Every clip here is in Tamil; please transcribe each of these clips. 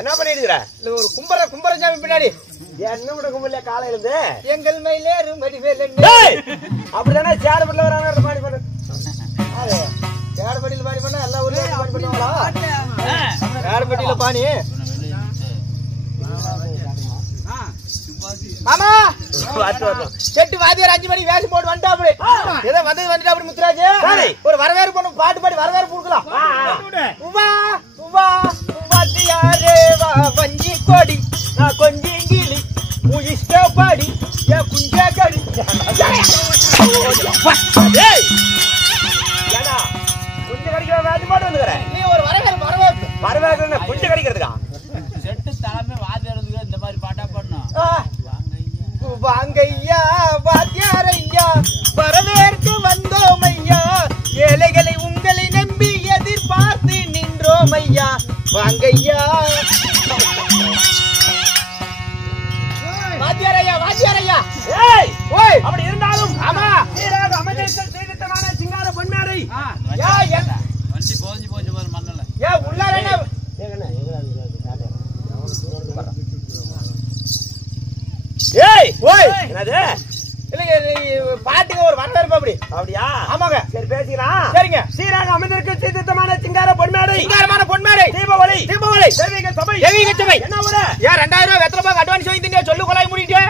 என்ன பண்ணிட்டு இருக்கற? இல்ல ஒரு கும்பரசாமி பின்னாடி என்ன விட கும்பல காலையில இருந்து எங்கள் மயிலே ருமடி வேலன்னு அப்படிதானே சேடபடில வராங்க பாடி பண்ணு. அது சேடபடில பாடி பண்ணா எல்லா ஊர்லயும் பாடி பண்ணுவாங்களா? சேடபடில பாணி மாமா செட்டு வாதியார் 5 மணிக்கு வேஷம் போட்டு வந்துட்டா அப்படி ஏதோ வந்துட்டா அப்படி முத்துராஜ் ஒரு வரவேற்பு பண்ணு பாட்டு பாடி வரவேற்பு கொடுக்கலாம். உவா உவா உவாத்தியாரே வா வஞ்சி கொடி நான் கொஞ்சம் கிளி உன் இஷ்டப்படி என் குஞ்ச கடி ஏன்னா குஞ்சு கடிக்கிற வேஷம் போட்டு வந்துக்கிறேன். நீ ஒரு வரவேற்பு குஞ்சு கடிக்கிறதுக்கா செட்டு தலைமை வாத்தியார் இந்த மாதிரி பாட்டா பண்ணணும். வாங்கையா வாத்தியாரையா வரவேற்க வந்தோம் ஐயா ஏழைகளை உங்களை நம்பி எதிர்பார்த்து நின்றோம் ஐயா வாங்கையா வாத்தியாரையா ஏய் ஓய் அப்படி இருந்தாலும் ஆமா சீராக அமைச்சர்கள் செய்தித்தமான சிங்கார பொன்மேடை வண்டி போஞ்சு போஞ்சு போற மண்ணல ஏ உள்ளார என்ன ஏய் ஓய் என்னது இல்ல பாட்டுக்கு ஒரு வரவேற்பு அப்படி அப்படியா? ஆமாங்க சரி பேசிக்கலாம். சரிங்க. சீராக அமைந்திருக்கும் சீர்திருத்தமான சிங்கார பொன்மேடை சிங்காரமான பொன்மேடை தீபாவளி தெய்வீக சபை என்ன ஊரு? ஏன் 2000 ரூபாய் வெத்தலை பாக்கு அட்வான்ஸ் வாங்கிட்டீங்க சொல்லு கொலாய் முடிட்டு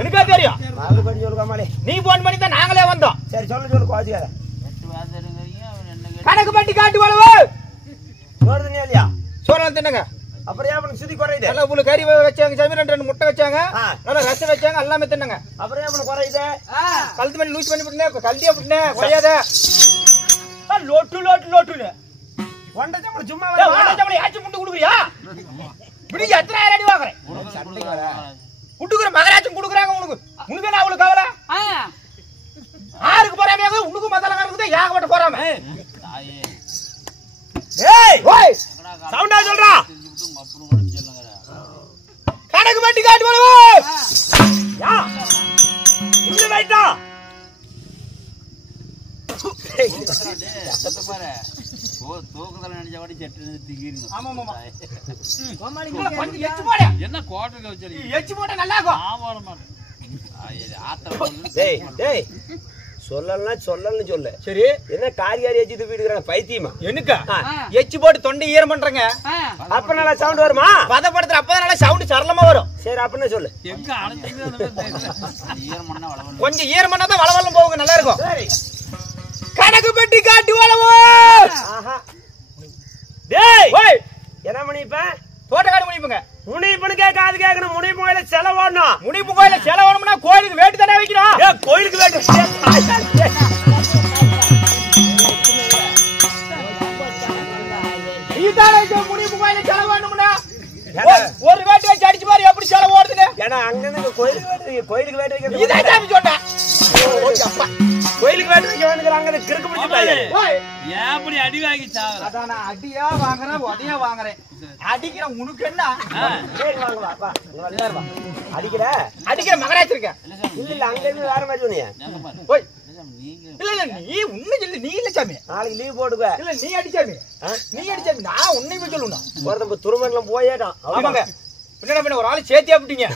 எனக்கா தெரியும். நாங்க பண்ணி சொல்லுக்காமலே நீ போன் பண்ணி தான் நாங்களே வந்தோம். சரி சொல்லு கோச்சிக்காத கணக்கு பட்டி காட்டு வளவு சோறுதுங்க இல்லையா? சோறு தின்னுங்க. அப்புறம் ஏன் சுத்தி குறையுது? எல்லாம் உங்களுக்கு கறி வச்சாங்க சாமி 2 முட்டை வச்சாங்க நல்லா ரசம் வச்சாங்க எல்லாமே தின்னுங்க. அப்புறம் ஏன் குறையுது? கழுத்து பண்ணி லூஸ் பண்ணி விட்டுனே கல்ட்டியா விட்டுனே குறையாத லோட்டுன்னு ஒண்டை சம்பளம் சும்மா ஒண்டை சம்பளம் ஆச்சு முட்டு கொடுக்குறியா? இப்படி எத்தனை அடி வாங்குறேன் குடுக்குற மகராச்சும் கொடுக்குறாங்க உனக்கு நான் அவளுக்கு கவலை ஆறுக்கு போறாம உனக்கு மசாலா கறக்குது ஏகப்பட்ட போறாம சவுண்டா சொல்றா கணக்கு பட்டி காட்டு தூக்கத்துல நினைச்சபடி செட்டு திங்கிருங்க. கொஞ்சம் எச்சு போட. என்ன கோட்டை வச்சிருக்கீங்க? எச்சு போட நல்லா இருக்கும். ஆமாட மாட்டேன். சொல்லலாம் சொல்லலன்னு சொல்லு. சரி என்ன காரியாரி எச்சு துப்பிட்டு பைத்தியமா என்னக்கா எச்சு போட்டு தொண்டை ஈரம் பண்றங்க. அப்ப நல்லா சவுண்ட் வருமா? பதப்படுத்துற அப்பதான் நல்லா சவுண்ட் சரளமா வரும். சரி அப்படின்னு சொல்லு. எங்க கொஞ்சம் ஈரம் பண்ணாதான் வளவலம் போகுங்க நல்லா இருக்கும். சரி கணக்கு பெட்டி காட்டி வளவோ. டேய் என்ன பண்ணிப்ப? தோட்டக்காடு முடிப்புங்க. முனிப்புனுக்கே காது கேட்கணும். முனிப்பு கோயில செலவாடணும். முனிப்பு கோயில செலவாடணும்னா கோயிலுக்கு வேட்டு தானே வைக்கணும். கோயிலுக்கு வேட்டு முனிப்பு கோயில செலவாடணும்னா ஒரு வேட்டு வச்சு அடிச்சு பாரு எப்படி செலவு ஓடுதுன்னு. ஏன்னா அங்க கோயிலுக்கு வேட்டு வைக்க இதான் சாமி சொன்னேன். கோயிலுக்கு வேட்டு வைக்க வேணுங்கிறாங்க. கிறுக்கு பிடிச்சிட்டாங்க. எப்படி அடி வாங்கி சாவற? அதான் நான் அடியா வாங்குறேன் உதையா வாங்குறேன். அடிக்கிற உனக்கு என்ன? அடிக்கிற மகராச்சு இருக்க. இல்ல அங்க இருந்து வேற மாதிரி சொன்னீங்க. இல்ல இல்ல நீ உன்னை சொல்லு. நீ இல்ல சாமி நாளைக்கு லீவ் போடுவ. இல்ல நீ அடிச்சாமி. நீ அடிச்சாமி. நான் உன்னை போய் சொல்லணும். ஒரு துருமண்டலம் போயேட்டான். ஆமாங்க பின்ன ஒரு ஆளு சேர்த்தியா விட்டீங்க.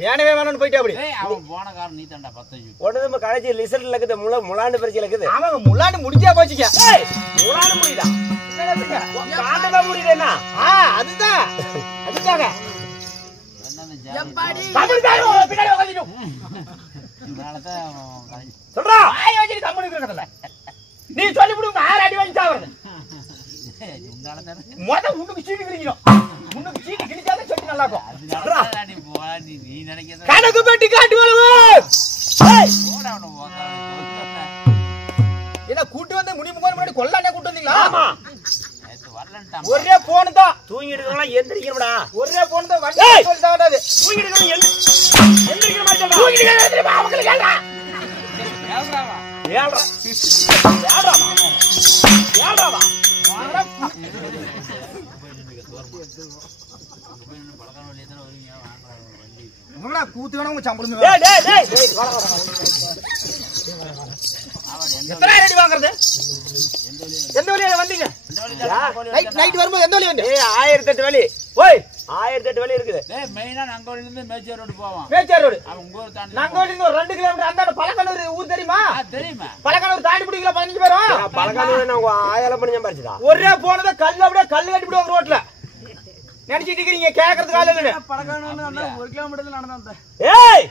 வேணவே வேணும்னு போயிட்டா அப்படி. அவன் போன காரணம் நீ தாண்டா 10 உடனே கடைசி லிசல்ட்ல இருக்குது. முலாண்டு பரிசையில இருக்குது. ஆமாங்க முலாண்டு முடிஞ்சா போச்சுங்க. முலாண்டு முடியுதா? காண்டதா முடியுதுன்னா அதுதான் அதுக்காக சொல்றா நீ சொல்லி விடுங்க. 6 அடி வாங்கி சாவது மொத உனக்கு சீட்டு கிழிக்கணும். உனக்கு சீட்டு கிழிச்சாதான் சொல்லி நல்லா இருக்கும். கணக்கு பெட்டி காட்டு என்ன கூட்டு வந்து முனிப்பு முன்னாடி கொல்லானே கூட்டு வந்தீங்களா? ஒரே போன் தான். தூங்கிட்டு எந்திரிக்கணும்டா. ஒரே போன் தான் வண்டி சொல்லிட்டாடாது. தூங்கிட்டு எந்திரிக்கிற மாதிரி சொல்றா. தூங்கிட்டு அவங்களுக்கு ஏழ்றா ஏழ்றா ஏழ்றாமா ஏழ்றாமா கூத்துக்கணும் உங்க சம்பளம். எத்தனை அடி வாங்குறது? எந்த வழியா வந்தீங்க? நைட் வரும்போது எந்த வழி வந்து? 1008 வழி. ஓய் 1008 வழி இருக்குது. மெயினா நங்கோலில இருந்து மேச்சேர் ரோடு போவோம். மேச்சேர் ரோடு அவங்க ஊர் தாண்டி நங்கோலில இருந்து ஒரு 2 கிலோமீட்டர் அந்த பழக்கனூர் ஊர் தெரியுமா? தெரியுமா? பழக்கனூர் தாண்டி பிடிக்கல 15 பேரும். பழக்கனூர் நான் ஆயால பண்ணி பறிச்சதா. ஒரே போனத கல்ல அப்படியே கல்லு கட்டி விடுவாங்க ரோட்ல. நினைச்சிட்டு இருக்கீங்க கேக்குறது கால இல்ல. பழக்கனூர்ல அந்த 1 கிலோமீட்டர்ல நடந்து வந்தேன். ஏய்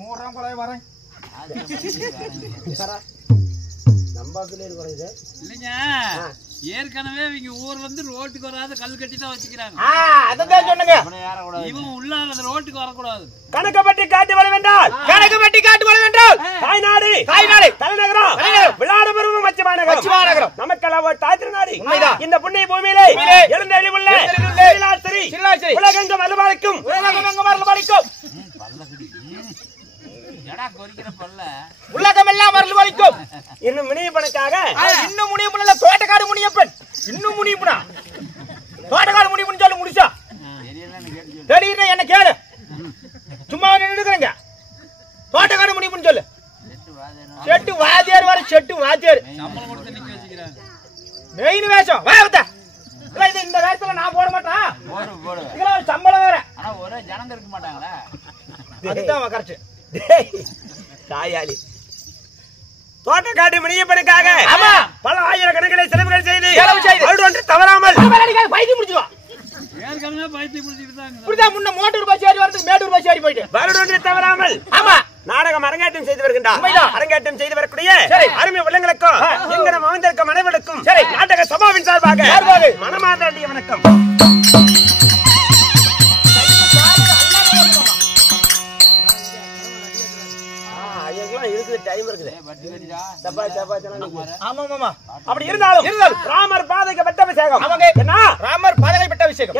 மூறாம் கொலை வரேன். நம்பாதுல இருக்குறது இல்லங்க. ஏற்கனவே இவங்க ஊர்ல இருந்து ரோட்டுக்கு வராத கல் கட்டி தான் வச்சிருக்காங்க. அததான் சொன்னங்க. இவன் உள்ள அந்த ரோட்டுக்கு வர கூடாது. கணக்கு பட்டி காட்டு வர வேண்டாம். கணக்கு பட்டி காட்டு வர வேண்டாம். தாய்நாடு தலைநகரம் விளாடுபருவம் மச்சமாநகரம் நமக்கெல்லாம் ஒரு தாத்திரநாடு. இந்த புண்ணிய பூமியிலே எழுந்தருளி உள்ள சில்லாச்சரி உலகெங்கும் அருள்பாலிக்கும் உலகம் எல்லாம் அருள் பாலிக்கும். இன்னும் முனியப்பனுக்காக இன்னும் முனியப்பன் தோட்டக்காடு முனியப்பன். இன்னும் முனியப்பனா தோட்டக்காடு முனியப்பன் சொல்லி முடிச்சா தெரியுற என்ன கேளு. சும்மா நின்றுக்கிறேங்க. தோட்டக்காடு முனியப்பன் சொல்லு. செட்டு வாத்தியார் வர செட்டு வாத்தியார் மெயின் வேஷம். இந்த வேஷத்துல நான் போட மாட்டேன். சம்பளம் வேற. ஆனா ஒரே ஜனங்க இருக்க மாட்டாங்களா? அதுதான் கரெக்ட். தாயாளி தோட்டக்காட்டு முனியப்பனுக்காக பல ஆயிரக்கணக்கில் செலவுகள் செய்து தவறாமல் பைத்தியம் முடிச்சுக்கோ. ஏற்கனவே பைத்தியம் முடிச்சுட்டு முன்ன மோட்டூர் பஸ் ஏறி வரதுக்கு மேட்டூர் பஸ் ஏறி போயிட்டு வருடொன்று தவறாமல் நாடகம் அரங்கேற்றம் செய்து வருகின்றார். அரங்கேற்றம் செய்து வரக்கூடிய அருமை உள்ளங்களுக்கும் எங்கன மகிழ்ந்திருக்கும் அனைவருக்கும் நாடக சபாவின் சார்பாக மனமார்ந்த வணக்கம். டைம் இருக்குது. அப்படி இருந்தாலும் ராமர் பாதைக்கு பட்டாபிஷேகம். ராமர் பாதைக்கு பட்டாபிஷேகம்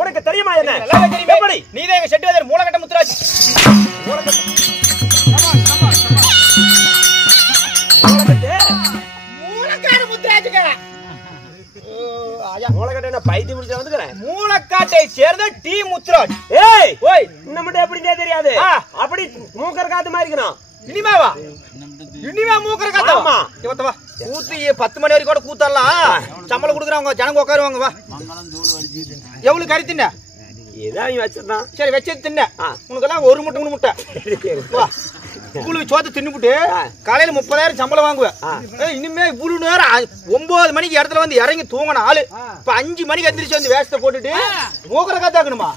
உனக்கு தெரியுமா? என்ன நீதே செட்டுவதர் மூலகட்ட முத்துராஜ். மூலக்காட்டை பைத்தி முடிச்ச வந்துக்கிறேன். மூலக்காட்டை சேர்ந்த டி முத்துராஜ். ஏய் ஓய் நம்ம எப்படி தெரியாது. அப்படி மூக்கர் காத்து மாதிரி இருக்கணும். இனிமாவா இனிமே மூக்கற கதை. ஆமா இவத்தவா கூத்து 10 மணி வரைக்கும் கூட கூத்தலாம். சம்பளம் குடுக்குறவங்க ஜனங்க உட்காருவாங்க. வா மங்களம் தூள் வடிச்சிட்டு எவ்வளவு கறி தின்ன? ஏதாவது வச்சிருந்தான். சரி வச்சது தின்ன. உனக்கெல்லாம் ஒரு முட்டை 3 முட்டை. வா உங்களுக்கு சோத்து தின்னுபிட்டு காலையில 30,000 சம்பளம் வாங்குவேன். இனிமே இவ்வளவு நேரம் 9 மணிக்கு இடத்துல வந்து இறங்கி தூங்கின ஆளு இப்ப 5 மணிக்கு எந்திரிச்சு வந்து வேஷத்தை போட்டுட்டு மூக்கற காத்தாக்கணுமா?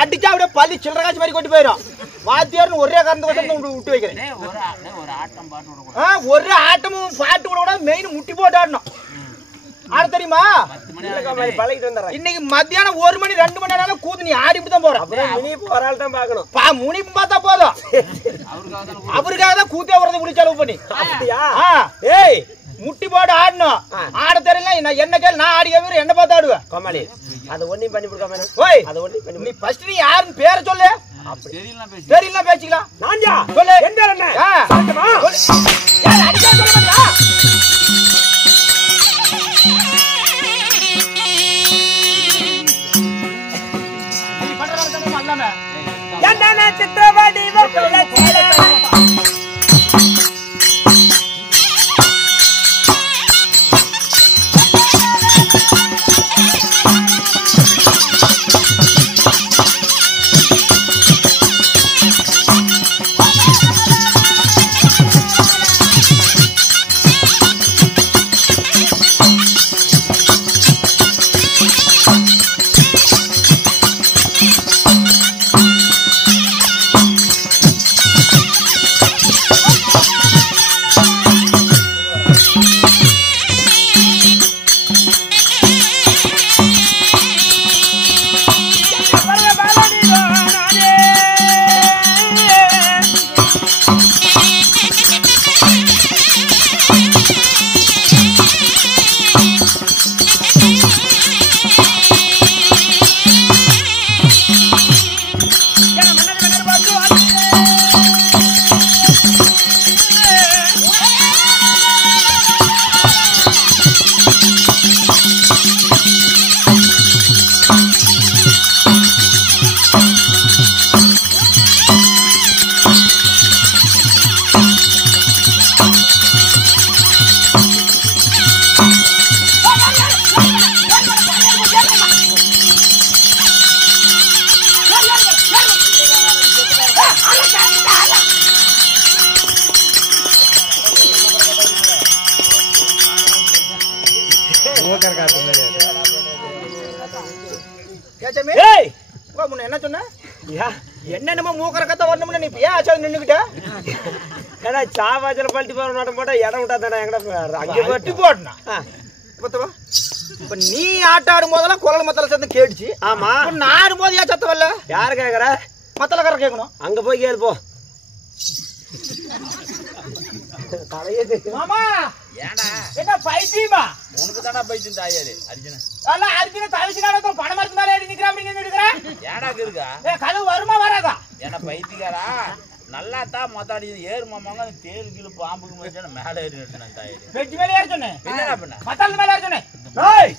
அடிச்சா அப்படியே பள்ளி சில்லற காட்சி மாதிரி கொண்டு போயிடும். வாத்தியார்னு ஒரே காரணத்தை விட்டு வைக்கிறேன். ஒரு ஆட்டம் பாட்டு விட ஒரு ஆட்டமும் பாட்டு கூட மெயின் முட்டி போட்டு ஆடணும். ஆட தெரியுமா? பழகிட்டு வந்துடுறேன். இன்னைக்கு மத்தியானம் 1 மணி 2 மணி நேரம் கூத்து நீ ஆடிட்டு தான் போற. முனிப்பு ஒரு ஆள் தான் பாக்கணும். முனிப்பு பார்த்தா போதும். அவருக்காக தான் கூத்தே வரது முடிச்ச அளவு பண்ணி. ஏய் முட்டி போட்டு ஆடணும். ஆட தெரியல என்ன கேள் நான் ஆடி கவிர என்ன பார்த்து ஆடுவேன். கோமாளி அது ஒண்ணும் பண்ணி கொடுக்காம. ஓய் அது ஒண்ணும் பண்ணி நீ ஃபர்ஸ்ட் நீ யாருன்னு பேரை சொல்லு. தெரியல பேசிக்கலாம். நான்யா சொல்லு. என் பேர் என்ன? யார் அடிச்சா சொல்ல மாட்டா? நீ பண்ற வேலை தான் அல்லாம. என்ன சித்திரவடி வக்குள்ள சேல என்ன சொன்ன? என்னென்னமோ மூக்கற கத்த வரணும்னு நீ ஏன் ஆச்சாரம் நின்னுக்கிட்ட? ஏன்னா சாவாஜல பல்ட்டி போற நோட்டம் போட்டா இடம் விட்டா தானே எங்கடா அங்கே வெட்டி போடனா. இப்ப நீ ஆட்டாடும் போதெல்லாம் குரல் மத்தல சத்தம் கேட்டுச்சு. ஆமா நான் ஆடும்போது ஏன் சத்தம் வரல? யாரு கேக்குற? மத்தலக்கார கேட்கணும். அங்க போய் கேளு போ. மாமா ஏடா என்ன பைத்தியமா? உனக்கு தானா பைத்தியம் தாயாரு அர்ஜுன. அல்ல அர்ஜுன தவிச்சினால பணம் மரத்து மேல ஏறி நிக்கிற அப்படிங்க நிக்கிற. ஏடா இருக்கா? கனவு வருமா வராதா? என்ன பைத்தியக்காரா? நல்லா தான் மொத்தாடி ஏறு மாமாங்க தேல் கீழ பாம்புக்கு மச்சான மேல ஏறி நிறுத்தினான் தாயாரு. வெஜ் மேல ஏறி சொன்னே. என்னடா பண்ண? மத்தல மேல ஏறி சொன்னே. ஏய்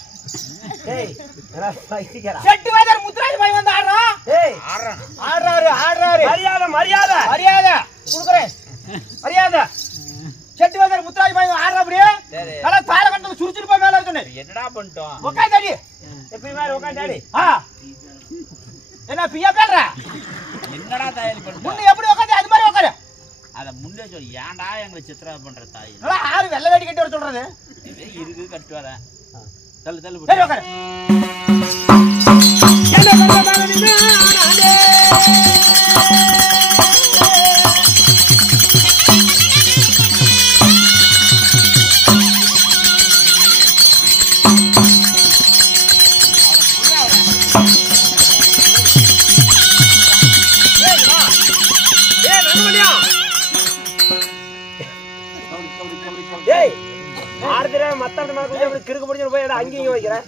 ஏய் எடா பைத்தியக்காரா. செட்டி வேதர் முத்துராஜ் பாய் வந்து ஆடுறா. ஏய் ஆடுறாரு. மரியாதை குடுக்குறேன். மரியாதை. செட்டி வேதர் முத்துராஜ் பாய் ஆடுறா அப்படியே. நல்லா தாள கண்டது சுறுசுறுப்பா மேல இருக்குனே. என்னடா பண்ணிட்டோம்? உட்கார்ந்தாடி. எப்பி மாதிரி உட்கார்ந்தாடி. என்ன பியா பேல்ற? என்னடா தாயாரி பண்ண? முன்ன எப்படி உட்கார்ந்து அது மாதிரி உட்காரு. அத முன்னே சொல்லி ஏன்டா எங்களை சித்ரா பண்ற தாய்? நல்லா ஆறு வெள்ளை வேட்டி கட்டி வர சொல்றது. இருக்கு கட்டி வரேன். தள்ளு தள்ளு சரி உட்காரு. என்ன பண்றதானே நானே. மத்தாண்டு மேல கொஞ்சம் அப்படி கிறுக்கு பிடிச்சு போய் அங்கேயும் வைக்கிறேன்.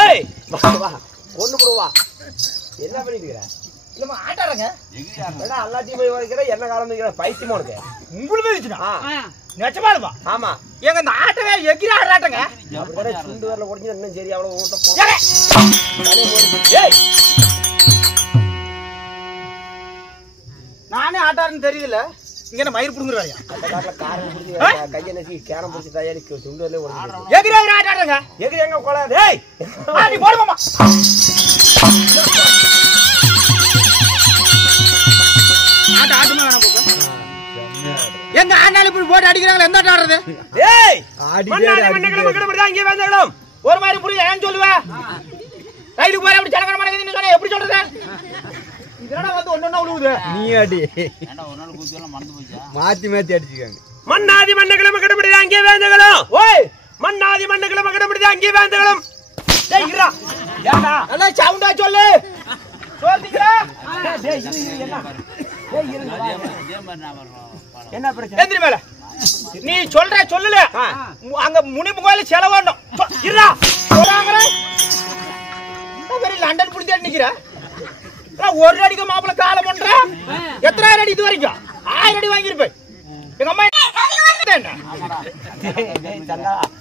ஏய் வா கொண்டு போடுவா. என்ன பண்ணிட்டு இருக்கிற? இல்லம்மா ஆட்டாரங்க. ஏடா எல்லாத்தையும் போய் வைக்கிற என்ன காலம் வைக்கிற பைத்தியமா உனக்கு? உங்களுக்கு இருந்துச்சுனா நிச்சயமாலுமா? ஆமா ஏங்க இந்த ஆட்டவே எகிரி ஆடுறாட்டங்க. அப்படியே சுண்டு வரல உடைஞ்சு இன்னும் சரி அவ்வளவு ஓட்ட போ. ஏய் நானே ஆட்டாருன்னு தெரியல. இங்க என்ன மயிர் புடுங்குறாயா அந்த காட்டுல காரம் புடிச்சு கைய நசி கேரம் புடிச்சு தயாரி துண்டுல ஓடுது எகிரி ஆடுறாங்க எகிரி எங்க கோல டேய் நீ போடு மாமா ஆட்டமா வேணாம் போங்க எங்க ஆனால இப்படி போட்டு அடிக்கறாங்க எந்த ஆட்ட ஆடுறது டேய் மண்ணாதி மண்ணகள மக்கள முடியா இங்க வந்தங்களோம் ஒரு மாதிரி புரிய ஏன் சொல்லுவ ரைடுக்கு போற அப்படி ஜனகன மனகன்னு சொன்னா எப்படி சொல்றது இதெல்லாம் வந்து ஒண்ணொண்ணா உழுவுது நீ அடி ஏண்டா ஒரு நாள் கூத்தி எல்லாம் மறந்து போச்சா மாத்தி மாத்தி அடிச்சுக்காங்க மண்ணாதி மண்ணகள மக்கள முடியா இங்க வந்தங்களோம் ஓய் மண்ணாதி மண்ணகள மக்கள முடியா இங்க வந்தங்களோம் டேய் இறா ஏண்டா நல்லா சவுண்டா சொல்லு சொல்றீங்களா டேய் இது என்ன டேய் இருங்க இதே மாதிரி நான் வர்றோம் என்ன பிரச்சனை எந்திரி மேல நீ சொல்ற சொல்லல அங்க முனிப்பு கோயில செலவாடணும் இருடா போறாங்கற இந்த மாதிரி லண்டன் புடிச்சு நிக்கிற ஒரு அடிக்கு மாப்பிள காலம் பண்ற எத்தனை அடி இது வரைக்கும் 1000 அடி வாங்கி இருப்பேன் எங்க அம்மா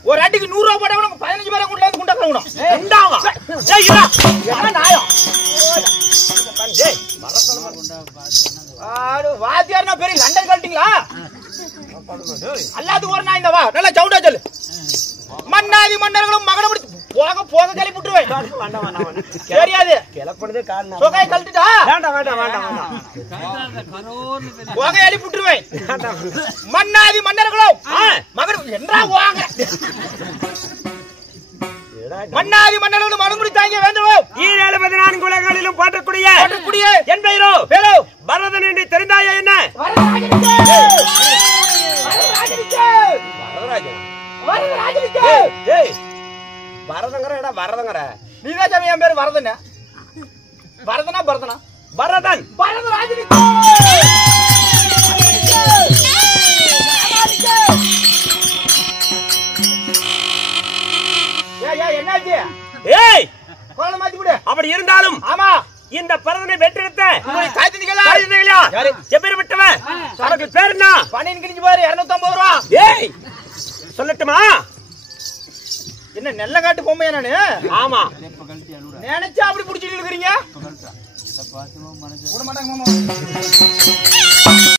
ஒரு அடிக்கு 100 ரூபாய் போட உனக்கு 15 பேரை கொண்டு வந்து குண்டா கறணும் ரெண்டாவா டேய் இருடா என்ன நாயம் டேய் ஆடு வாத்தியார்னா பெரிய லண்டன் கழட்டிங்களா அல்லாது ஒரு நாய் இந்த வா நல்லா சவுண்டா சொல்லு மண்ணாதி மன்னர்களும் மகன முடிச்சு போக போக கலி புட்டுருவேன் தெரியாது கிளப்படுதே காரணம் சொகையை கழட்டிட்டா வேண்டாம் வேண்டாம் வேண்டாம் போக அடி புட்டுருவேன் மண்ணாதி மன்னர்களும் மகன் என்றா வாங்க மண்ணாதி மன்னர்களும் மனம் முடித்தாங்க வேண்டுவோம் 14 உலகங்களிலும் போற்றக்கூடிய என் பெயரோ பேரோ பரதன் என்று தெரிந்தாயா என்ன வரதங்கற வரதங்கற நீதான் சாமி என் பேரு வரதன் வரதனா பரதனா பரதன் பரதராஜன் என்னாச்சு ஏய் கோல மாத்தி விடு அப்படி இருந்தாலும் ஆமா இந்த பரதனை வெற்றிருத்த உங்களுக்கு காய்ச்சீங்களா யாரு எப்பேர் விட்டவன் அவருக்கு பேர் என்ன பணியின் கிழிஞ்சு பாரு 250 ரூபாய் ஏய் சொல்லட்டுமா என்ன நெல்ல காட்டு பொம்மையா நானு ஆமா நினைச்சா அப்படி புடிச்சிட்டு இருக்கீங்க விட மாட்டாங்க மாமா